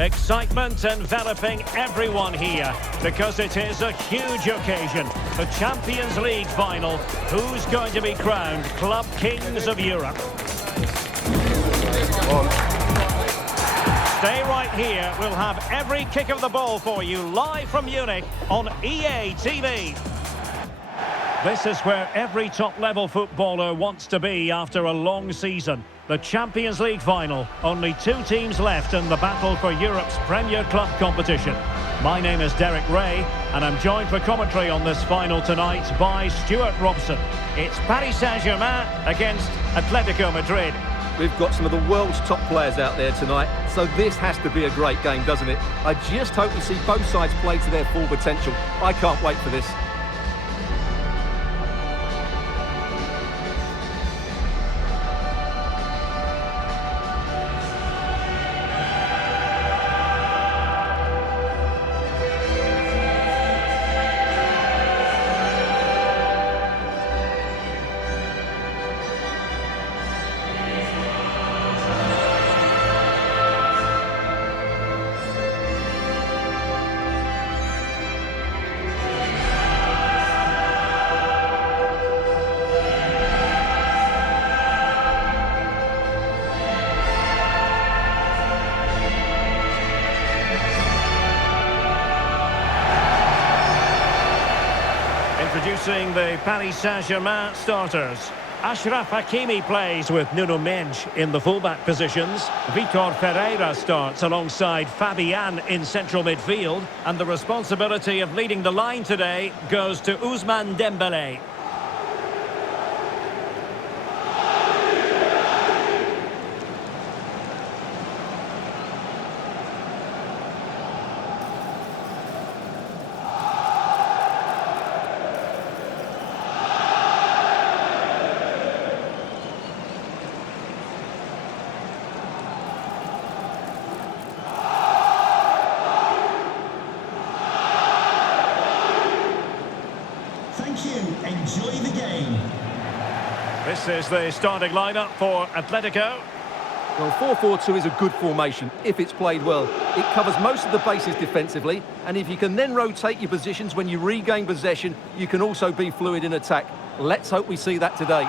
Excitement enveloping everyone here because it is a huge occasion. The Champions League final. Who's going to be crowned Club Kings of Europe? Stay right here. We'll have every kick of the ball for you live from Munich on EA TV. This is where every top-level footballer wants to be after a long season. The Champions League final. Only two teams left in the battle for Europe's Premier Club competition. My name is Derek Ray, and I'm joined for commentary on this final tonight by Stuart Robson. It's Paris Saint-Germain against Atletico Madrid. We've got some of the world's top players out there tonight, so this has to be a great game, doesn't it? I just hope we see both sides play to their full potential. I can't wait for this. Introducing the Paris Saint-Germain starters. Achraf Hakimi plays with Nuno Mendes in the fullback positions. Vitor Pereira starts alongside Fabian in central midfield. And the responsibility of leading the line today goes to Ousmane Dembélé. Enjoy the game. This is the starting lineup for Atletico. Well, 4-4-2 is a good formation if it's played well. It covers most of the bases defensively, and if you can then rotate your positions when you regain possession, you can also be fluid in attack. Let's hope we see that today.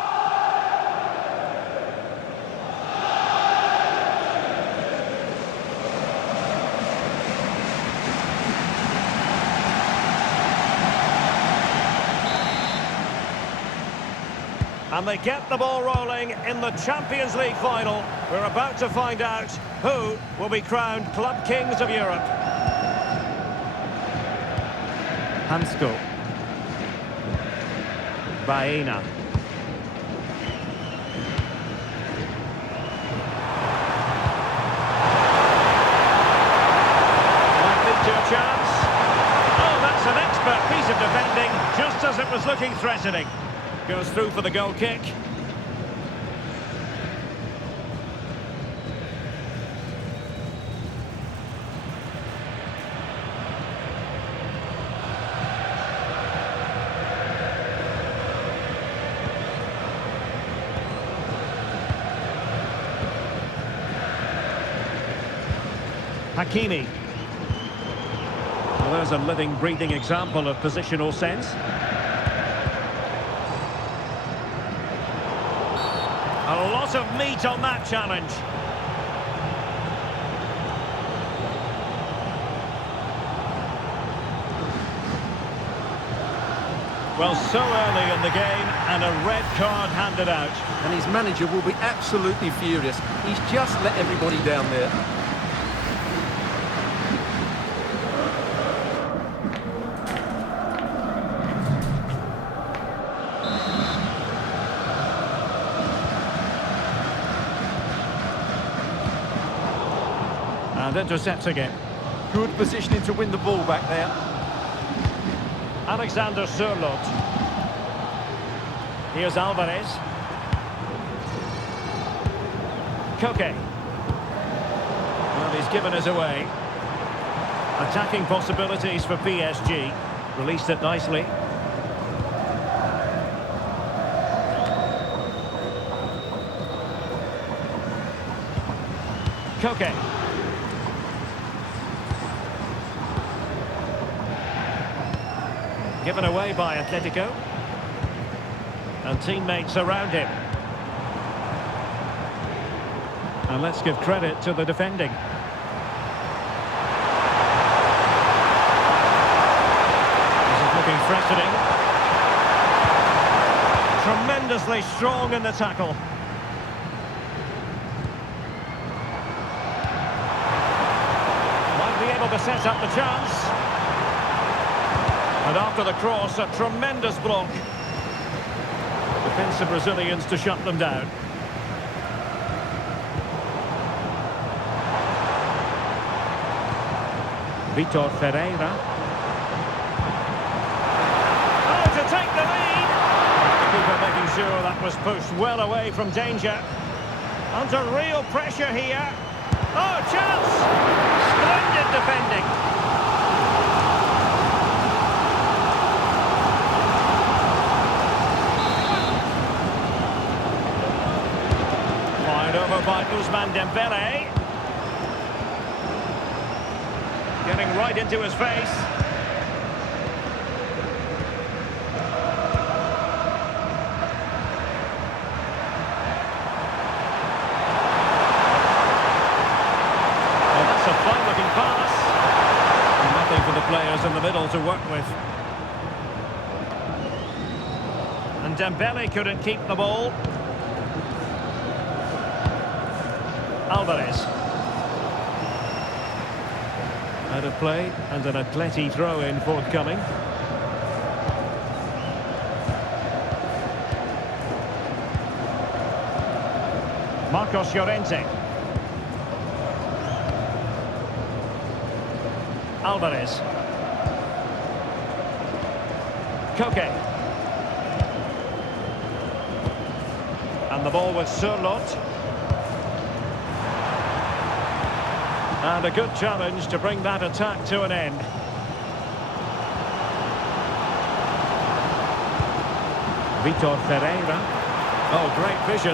And they get the ball rolling in the Champions League final. We're about to find out who will be crowned Club Kings of Europe. Hansko. Baena. Might lead to a chance. Oh, that's an expert piece of defending, just as it was looking threatening. Goes through for the goal kick. Hakimi. Well, there's a living, breathing example of positional sense. A lot of meat on that challenge. Well, so early in the game and a red card handed out. And his manager will be absolutely furious. He's just let everybody down there. And intercepting it. Good positioning to win the ball back there. Alexander Sørloth. Here's Alvarez. Koke. Well, he's given us away. Attacking possibilities for PSG. Released it nicely. Koke. Given away by Atletico. And teammates around him. And let's give credit to the defending. This is looking threatening. Tremendously strong in the tackle. Might be able to set up the chance. And after the cross, a tremendous block. Defensive Brazilians to shut them down. Vitor Ferreira. Oh, to take the lead! The keeper making sure that was pushed well away from danger. Under real pressure here. Oh, chance! Splendid defending. Fired over by Ousmane Dembele. Getting right into his face. Oh, that's a fine-looking pass. And nothing for the players in the middle to work with. And Dembele couldn't keep the ball. Alvarez. Out of play, and an Atleti throw-in forthcoming. Marcos Llorente. Alvarez. Koke. And the ball with Surlot. And a good challenge to bring that attack to an end. Vitor Ferreira. Oh, great vision.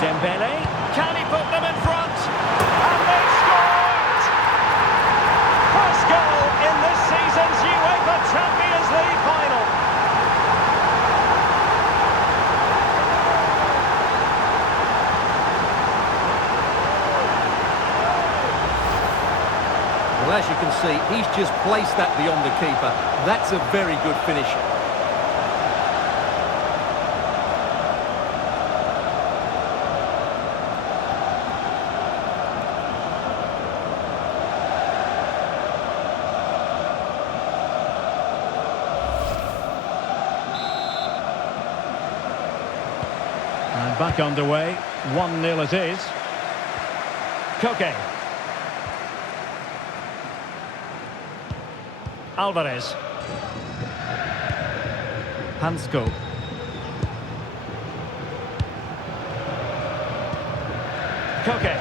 Dembele. Can he put them in front? And they scored! First goal in this season's UEFA Champions League final. Well, as you can see, he's just placed that beyond the keeper. That's a very good finish. And back underway, 1-0 it is. Koke. Alvarez. Hansko. Koke.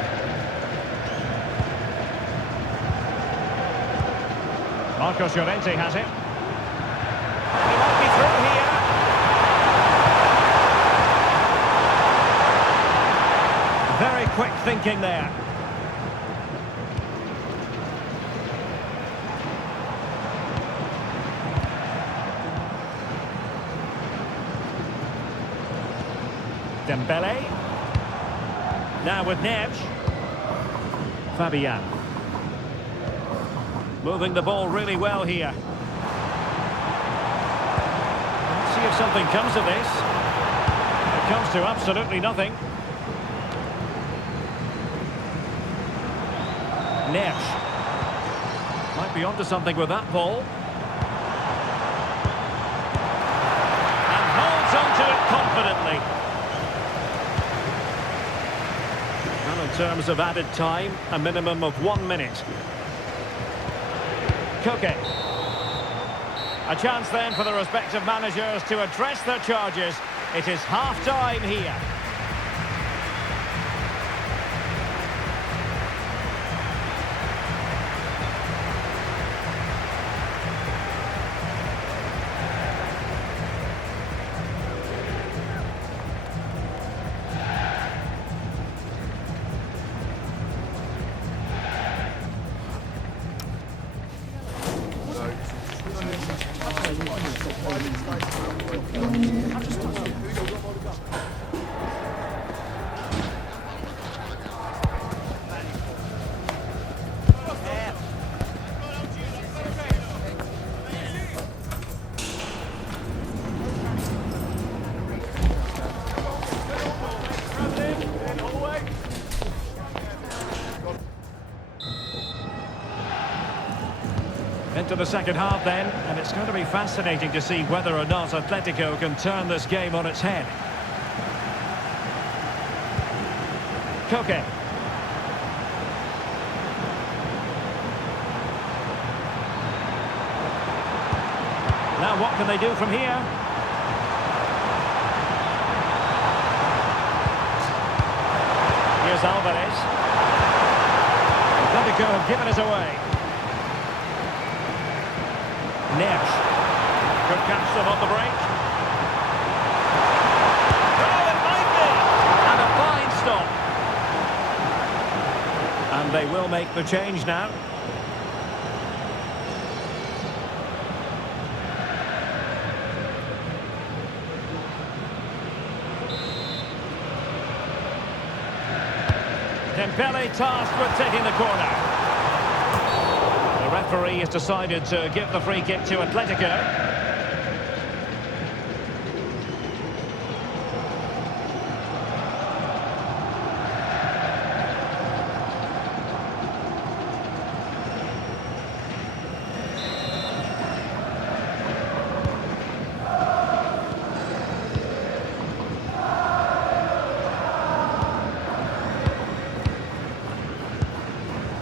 Marcos Llorente has it. He might be through here. Very quick thinking there. Dembele. Now with Neves. Fabian. Moving the ball really well here. Let's see if something comes of this. It comes to absolutely nothing. Neves. Might be onto something with that ball. And holds onto it confidently. In terms of added time, a minimum of 1 minute. Koke. A chance then for the respective managers to address their charges. It is half-time here. Into the second half then, and it's going to be fascinating to see whether or not Atletico can turn this game on its head. Koke. Now what can they do from here? Here's Alvarez. Atletico have given it away. Nesh. Could catch them on the break. Oh, it might be! And a fine stop. And they will make the change now. Dembele tasked with taking the corner. The referee has decided to give the free kick to Atletico.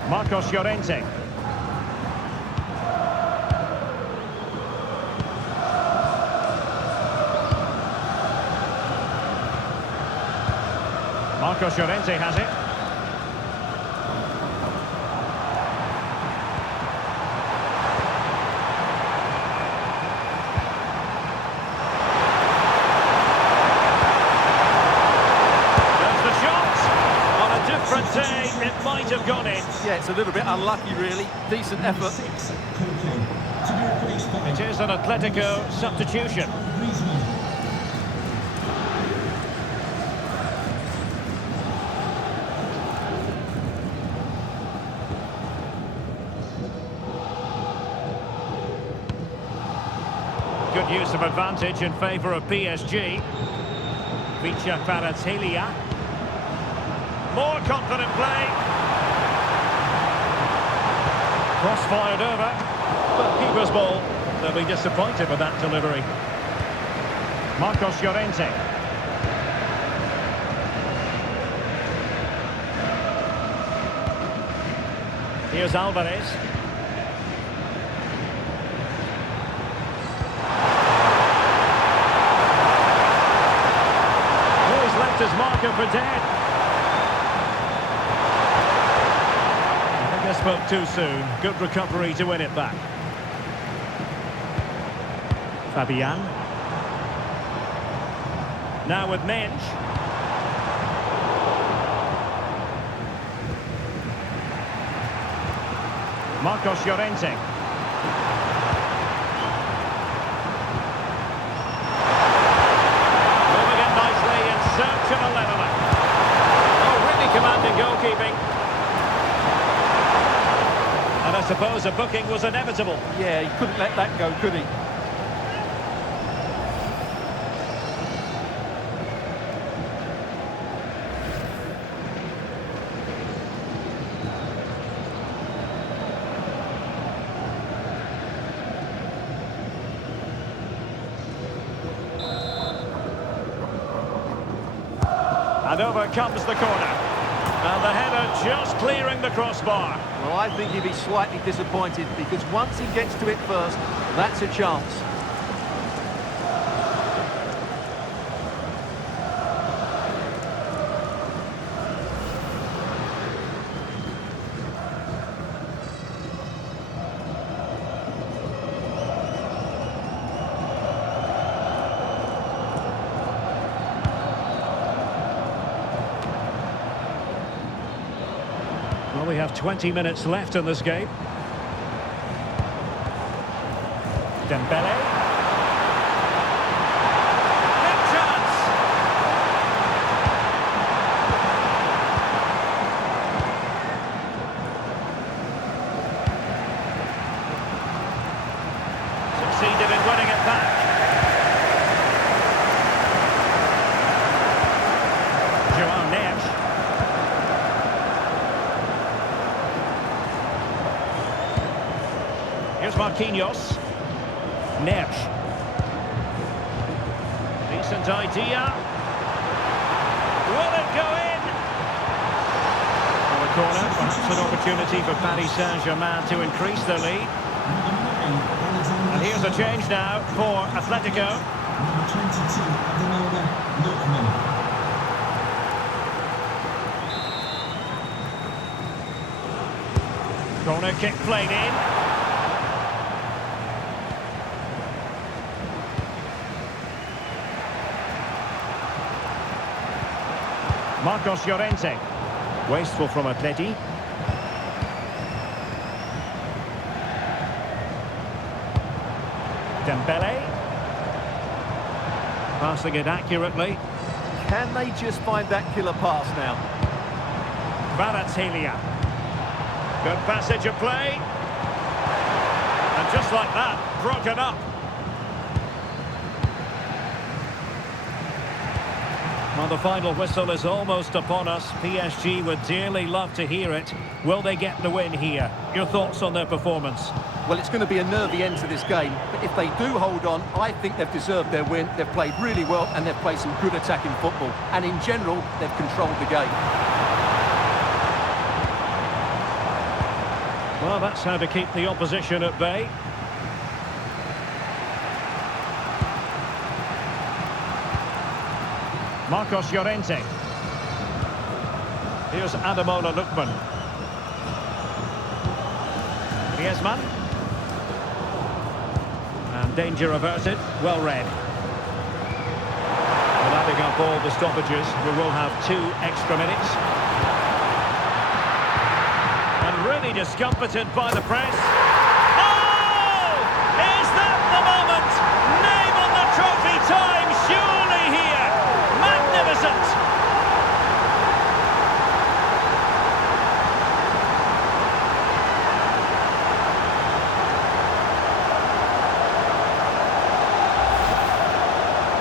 Marcos Llorente. Marcos Llorente has it. There's the shot. On a different day, it might have gone in. Yeah, it's a little bit unlucky, really. Decent effort. It is an Atletico substitution. Good use of advantage in favour of PSG. Vicha Kvaratskhelia. More confident play. Cross fired over. But keeper's ball. They'll be disappointed with that delivery. Marcos Llorente. Here's Alvarez. Left his marker for dead. I think I spoke too soon. Good recovery to win it back. Fabian. Now with Mensch. Marcos Llorente. Search and a leveller. Oh, really commanding goalkeeping. And I suppose a booking was inevitable. Yeah, he couldn't let that go, could he? And over comes the corner. And the header just clearing the crossbar. Well, I think he'd be slightly disappointed because once he gets to it first, that's a chance. Well, we have 20 minutes left in this game. Dembele. Marquinhos. Neres. Decent idea. Will it go in? On the corner, perhaps an opportunity for Paris Saint-Germain to increase their lead. And here's a change now for Atletico. Number 22, Atletico. Corner kick played in. Marcos Llorente. Wasteful from Atleti. Dembele. Passing it accurately. Can they just find that killer pass now? Kvaratskhelia. Good passage of play. And just like that, broken up. Well, the final whistle is almost upon us. PSG would dearly love to hear it. Will they get the win here? Your thoughts on their performance? Well, it's going to be a nervy end to this game, but if they do hold on, I think they've deserved their win. They've played really well and they've played some good attacking football. And in general, they've controlled the game. Well, that's how to keep the opposition at bay. Marcos Llorente. Here's Ademola Lookman. Griezmann. And danger averted. Well read. Well, adding up all the stoppages, we will have 2 extra minutes. And really discomfited by the press. Oh! Is that the moment? Name on the trophy time, surely here. Magnificent!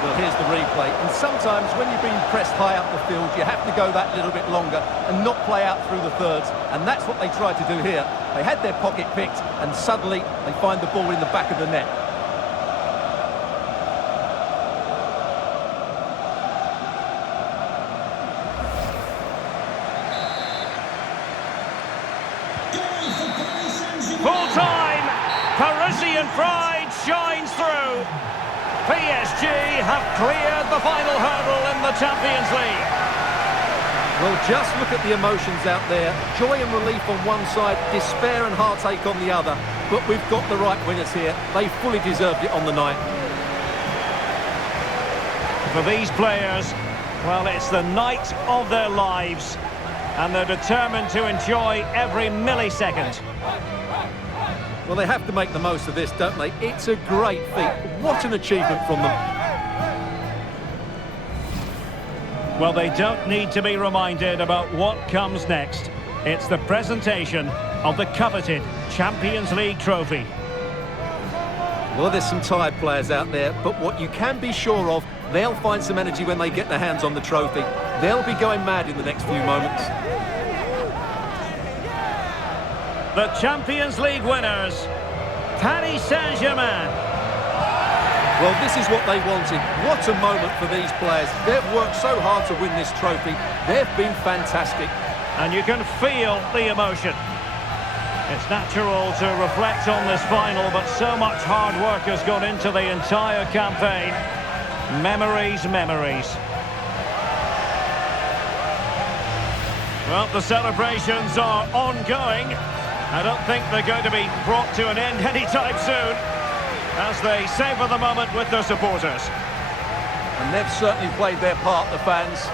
Well, here's the replay. And sometimes when you're being pressed high up the field, you have to go that little bit longer and not play out through the thirds. And that's what they tried to do here. They had their pocket picked and suddenly they find the ball in the back of the net. Full time! Parisian pride shines through. PSG have cleared the final hurdle in the Champions League. Well, just look at the emotions out there. Joy and relief on one side, despair and heartache on the other. But we've got the right winners here. They fully deserved it on the night. For these players, well, it's the night of their lives. And they're determined to enjoy every millisecond. Well, they have to make the most of this, don't they? It's a great feat. What an achievement from them. Well, they don't need to be reminded about what comes next. It's the presentation of the coveted Champions League trophy. Well, there's some tired players out there, but what you can be sure of, they'll find some energy when they get their hands on the trophy. They'll be going mad in the next few moments. The Champions League winners, Paris Saint-Germain. Well, this is what they wanted. What a moment for these players. They've worked so hard to win this trophy. They've been fantastic. And you can feel the emotion. It's natural to reflect on this final, but so much hard work has gone into the entire campaign. Memories, memories. Well, the celebrations are ongoing. I don't think they're going to be brought to an end anytime soon, as they savour the moment with their supporters. And they've certainly played their part, the fans.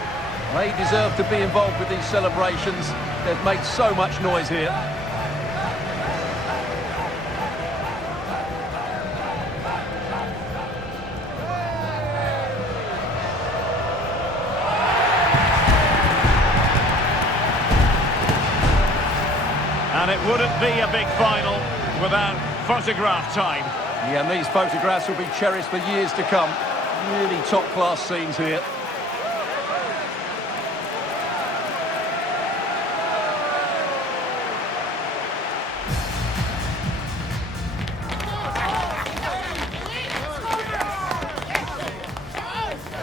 They deserve to be involved with these celebrations. They've made so much noise here. And it wouldn't be a big final without photograph time. Yeah, and these photographs will be cherished for years to come. Really top-class scenes here.